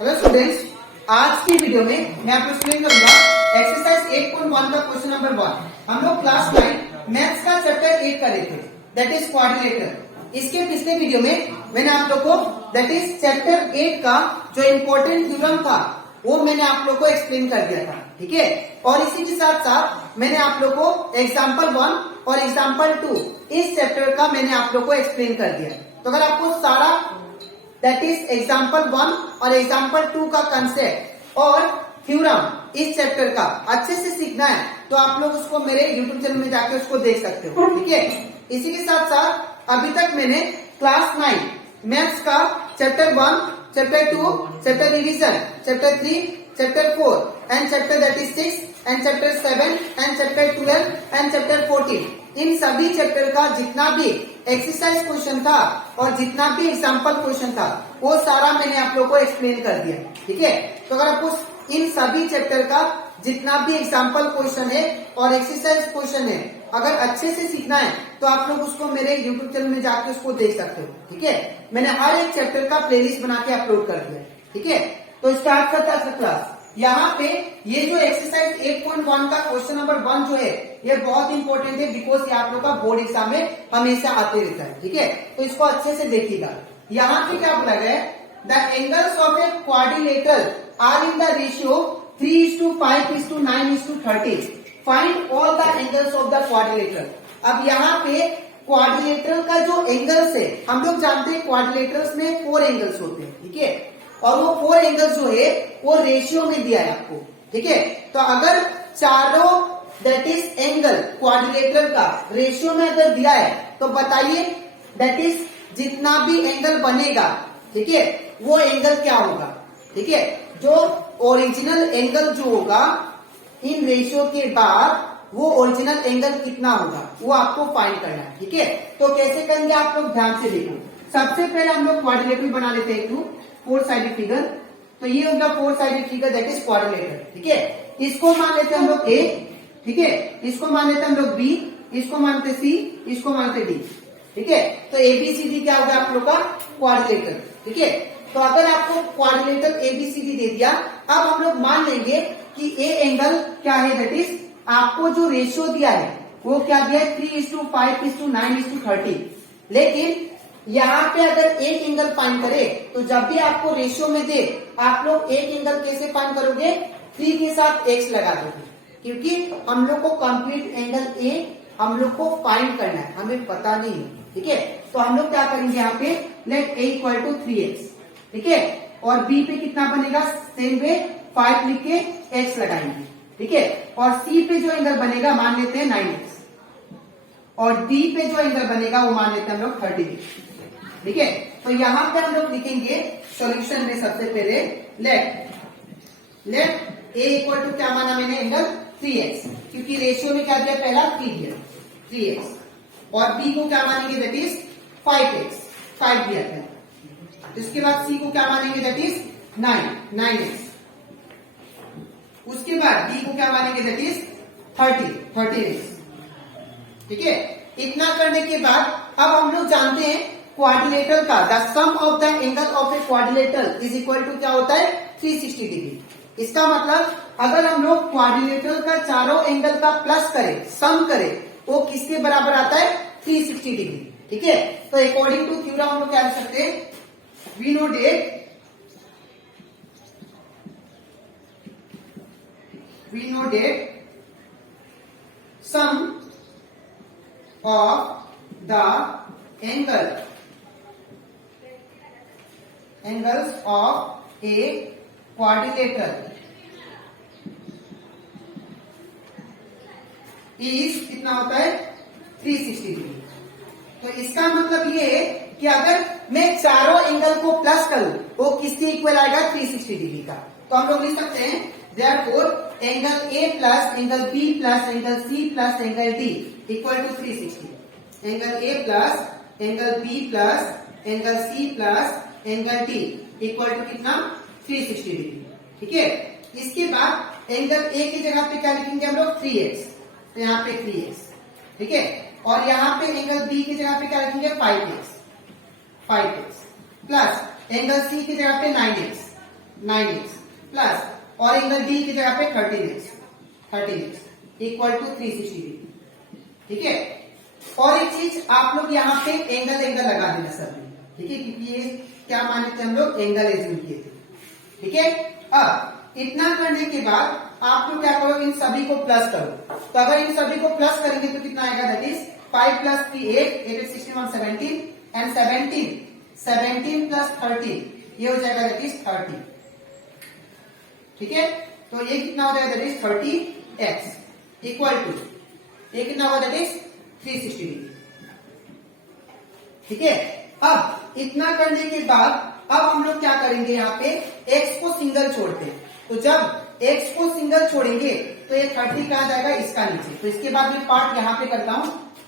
Hello students, आज की video में मैं आपको एक्सप्लेन करूंगा एक्सरसाइज 8.1 का क्वेश्चन नंबर 1। हम लोग क्लास 9 मैथ्स का चैप्टर 8 कर रहे थे, दैट इज क्वाड्रिलेटरल। इसके पिछले वीडियो में मैंने आप लोग को दैट इज चैप्टर 8 का जो इम्पोर्टेंट थ्योरम था वो मैंने आप लोग को एक्सप्लेन कर दिया था, ठीक है। और इसी के साथ साथ मैंने आप लोग को एग्जाम्पल 1 और एग्जाम्पल 2 इस चैप्टर का मैंने आप लोग को एक्सप्लेन कर दिया। तो अगर आपको सारा दैट इज एग्जाम्पल 1 और एग्जाम्पल 2 का कंसेप्ट और थ्योरम इस चैप्टर का अच्छे से सीखना है तो आप लोग उसको मेरे यूट्यूब चैनल में जाके उसको देख सकते हो, ठीक है। इसी के साथ साथ अभी तक मैंने क्लास 9 मैथ्स का chapter 1, chapter 2, chapter revision, chapter 3, chapter 4 and chapter that is 6 and chapter 7 and chapter 12 and chapter 14 इन सभी चैप्टर का जितना भी एक्सरसाइज क्वेश्चन था और जितना भी एग्जाम्पल क्वेश्चन था वो सारा मैंने आप लोग को एक्सप्लेन कर दिया, ठीक है। तो अगर आपको इन सभी चैप्टर का जितना भी एग्जाम्पल क्वेश्चन है और एक्सरसाइज क्वेश्चन है अगर अच्छे से सीखना है तो आप लोग उसको मेरे यूट्यूब चैनल में जाके उसको देख सकते हो, ठीक है। मैंने हर एक चैप्टर का प्लेलिस्ट बना के अपलोड कर दिया, ठीक है। तो स्टार्ट करता है क्लास। यहाँ पे ये जो एक्सरसाइज 8.1 का क्वेश्चन नंबर 1 जो है ये बहुत इंपॉर्टेंट है बिकॉज ये आप लोग का बोर्ड एग्जाम में हमेशा आते रहता है, ठीक है। तो इसको अच्छे से देखिएगा। यहाँ पे क्या बोला गया है, the angles of a quadrilateral are in the ratio 3:5:9:30। Find all the angles of the quadrilateral. अब यहाँ पे क्वाड्रिलेटरल का जो एंगल्स है हम लोग जानते हैं क्वाड्रिलेटरल्स में 4 एंगल्स होते हैं, ठीक है। और वो 4 एंगल्स जो है वो रेशियो में दिया है आपको, ठीक है। तो अगर चारों दैट इज एंगल क्वाड्रिलेटरल का रेशियो में अगर दिया है तो बताइए दैट इज जितना भी एंगल बनेगा, ठीक है, वो एंगल क्या होगा, ठीक है। जो ओरिजिनल एंगल जो होगा इन रेशियो के बाद वो ओरिजिनल एंगल कितना होगा वो आपको फाइंड करना है, ठीक है। तो कैसे करेंगे आप लोग ध्यान से देखो। सबसे पहले हम लोग क्वाड्रिलेटरल बना लेते हैं, एक 4 साइडेड फिगर। तो ये होगा 4 sided figure that is quadrilateral, ठीक है। इसको मान लेते हैं हम लोग ए, ठीक है। इसको मान लेते हैं हम लोग बी, इसको मानते सी, इसको मानते डी, ठीक है। तो एबीसीडी क्या होगा आप लोग का क्वाड्रिलेटरल, ठीक है। तो अगर आपको क्वाड्रिलेटरल एबीसीडी दे दिया, अब हम लोग मान लेंगे कि ए एंगल क्या है दैट इज आपको जो रेशियो दिया है वो क्या दिया है 3:5:9:30। लेकिन यहाँ पे अगर एक एंगल फाइंड करे तो जब भी आपको रेशियो में दे आप लोग एक एंगल कैसे फाइंड करोगे, 3 के साथ x लगा दोगे, क्योंकि हम लोग को कंप्लीट एंगल ए हम लोग को फाइंड करना है, हमें पता नहीं है, ठीक है। तो हम लोग क्या करेंगे यहाँ पे late a equal to 3x, ठीक है। और b पे कितना बनेगा सेम वे 5 लिख के x लगाएंगे, ठीक है। और c पे जो एंगल बनेगा मान लेते हैं 9x और d पे जो एंगल बनेगा वो मान लेते हैं हम लोग 30, ठीक है। तो यहाँ पे हम लोग लिखेंगे सॉल्यूशन में सबसे पहले लेट a इक्वल टू क्या माना मैंने एंगल 3x, क्योंकि रेशियो में क्या दिया पहला 3 दिया 3x और b को क्या मानेंगे दैट इज 5 दिया था। इसके बाद c को क्या मानेंगे दैट इज 9x। उसके बाद d को क्या मानेंगे दैट इज 30x, ठीक है। इतना करने के बाद अब हम लोग जानते हैं क्वाड्रिलेटरल का the sum of the angle of a quadrilateral is equal to क्या होता है 360 डिग्री। इसका मतलब अगर हम लोग क्वाड्रिलेटरल का चारों एंगल का प्लस करें, सम करें, वो किसके बराबर आता है 360 डिग्री, ठीक है। तो अकॉर्डिंग टू थ्योरम हम लोग क्या कर सकते हैं, we know that sum of the angles of a quadrilateral is कितना होता है 360 डिग्री। तो इसका मतलब ये है कि अगर मैं चारों एंगल को प्लस करूं वो किसके इक्वल आएगा 360 डिग्री का। तो हम लोग लिख सकते हैं therefore angle A plus angle B plus angle C plus angle D equal to 360। Angle A plus angle B plus angle C plus angle D equal to कितना 360 डिग्री, ठीक है। इसके बाद एंगल A की जगह पे क्या लिखेंगे हम लोग 3x, तो यहाँ पे 3x, ठीक है। और यहाँ पे एंगल B की जगह पे क्या लिखेंगे 5x प्लस एंगल C की जगह पे 9x 9x प्लस और एंगल डी की जगह पे 13x इक्वल टू 360 डिग्री। ठीक है, और एक चीज आप लोग यहाँ पे एंगल लगा देना सर में, ठीक है, क्योंकि ये क्या माने थे हम लोग, एंगल एज्यूम किए थे। ठीक है, अब इतना करने के बाद आप लोग क्या करो, इन सभी को प्लस करो। तो अगर इन सभी को प्लस करेंगे तो कितना आएगा, that is 5 plus 3 8 8 61 17 and 17 plus 13 ये हो जाएगा दैट इज 30। ठीक है, तो ये कितना हो जाएगा, that is 30x equal to ये कितना होगा, दैट इज 360 डिग्री। ठीक है, अब इतना करने के बाद अब हम लोग क्या करेंगे, यहाँ पे x को सिंगल छोड़ते हैं। तो जब x को सिंगल छोड़ेंगे तो ये 30 कहा जाएगा, इसका नीचे। तो इसके बाद मैं पार्ट यहाँ पे करता हूं,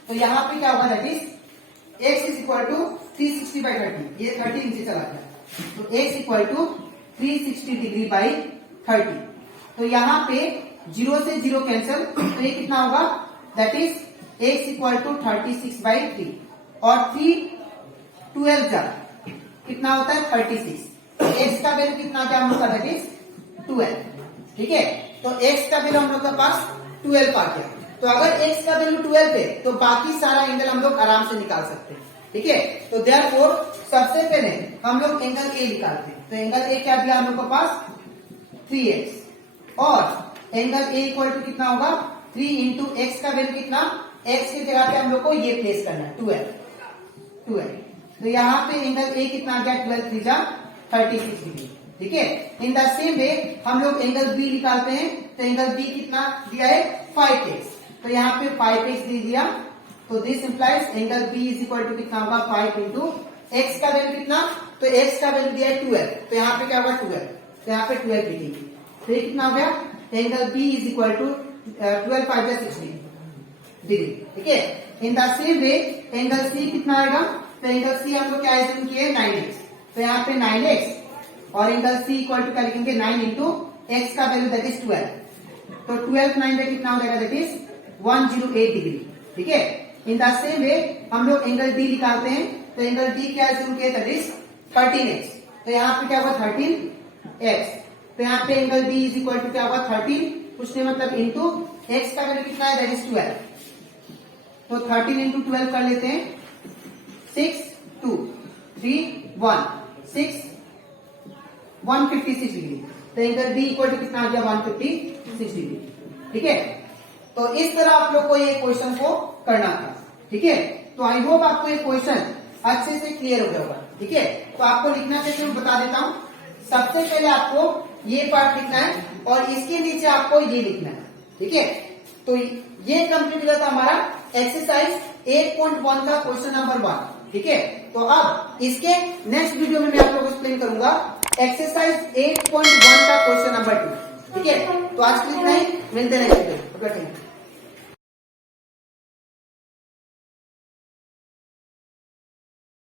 तो यहाँ पे क्या होगा, that is x is equal to 360 by 30, ये 30 नीचे चला गया, तो x equal to 360 degree by 30। तो यहाँ पे 0 से 0 कैंसिल, तो ये कितना होगा, that is x equal to 36 by 3 और 3 12 जा कितना होता है 36। x का वैल्यू कितना क्या हम लोग का, दैट इज 12। ठीक है, तो x का वैल्यू हम लोग के पास 12 आ गया। तो अगर x का वैल्यू 12 है तो बाकी सारा एंगल हम लोग आराम से निकाल सकते हैं। ठीक है, तो देयरफॉर सबसे पहले हम लोग एंगल a निकालते हैं। तो एंगल a क्या दिया हम लोग के पास, 3x और एंगल a इक्वल टू कितना होगा, 3 इंटू एक्स का वैल्यू कितना, x की जगह पे हम लोग को ये प्लेस करना है 12। तो यहाँ पे एंगल a कितना आ गया, 12 3 जा 36 डिग्री। ठीक है, इन द सेम वे हम लोग एंगल b निकालते हैं। तो एंगल b कितना दिया है, 5x, तो यहाँ पे 5x दे दिया। तो this implies angle b is equal to कितना होगा, 5 इंटू एक्स का वैल्यू कितना, तो x का वैल्यू दिया है 12, तो यहाँ पे क्या होगा 12, तो यहाँ पे 12 लिखेंगे। तो ये कितना हो गया, angle b is equal to 12 5 60 degree. ठीक है, in the same way angle c कितना आएगा, तो एंगल c हम लोग क्या एज्यूम किए 9x, तो यहाँ पे 9x और एंगल c इक्वल टू क्या लिखेंगे, 9 इंटू एक्स का वैल्यू दैट इज 12, तो 12 9 में कितना हो जाएगा, दैट इज 108 डिग्री। ठीक है, इन द सेम वे हम लोग एंगल d निकालते हैं। तो एंगल d क्या एज्यूम किया, दैट इज 13x, तो यहाँ पे क्या होगा 13x, तो यहाँ पे angle d is equal to क्या होगा 13, कुछ नहीं मतलब इंटू एक्स का वैल्यू कितना है, दैट इज 12, तो 13 इंटू 12 कर लेते हैं, 6 2 3 1 6 156 डिग्री। तो एंगल d इक्वल टू कितना आ गया, 156 डिग्री। ठीक है, तो इस तरह आप लोग को ये क्वेश्चन को करना था। ठीक है, तो आई होप आपको ये क्वेश्चन अच्छे से क्लियर हो गया होगा। ठीक है, तो आपको लिखना कैसे मैं बता देता हूँ। सबसे पहले आपको ये पार्ट लिखना है और इसके नीचे आपको ये लिखना है। ठीक है, तो ये कंप्लीट हुआ था हमारा एक्सरसाइज 8.1 का क्वेश्चन नंबर 1। ठीक है, तो अब इसके नेक्स्ट वीडियो में मैं आप लोगों को एक्सप्लेन करूंगा एक्सरसाइज 8.1 का क्वेश्चन नंबर 2। ठीक है, तो आज के लिए इतना ही, मिलते हैं नेक्स्ट वीडियो।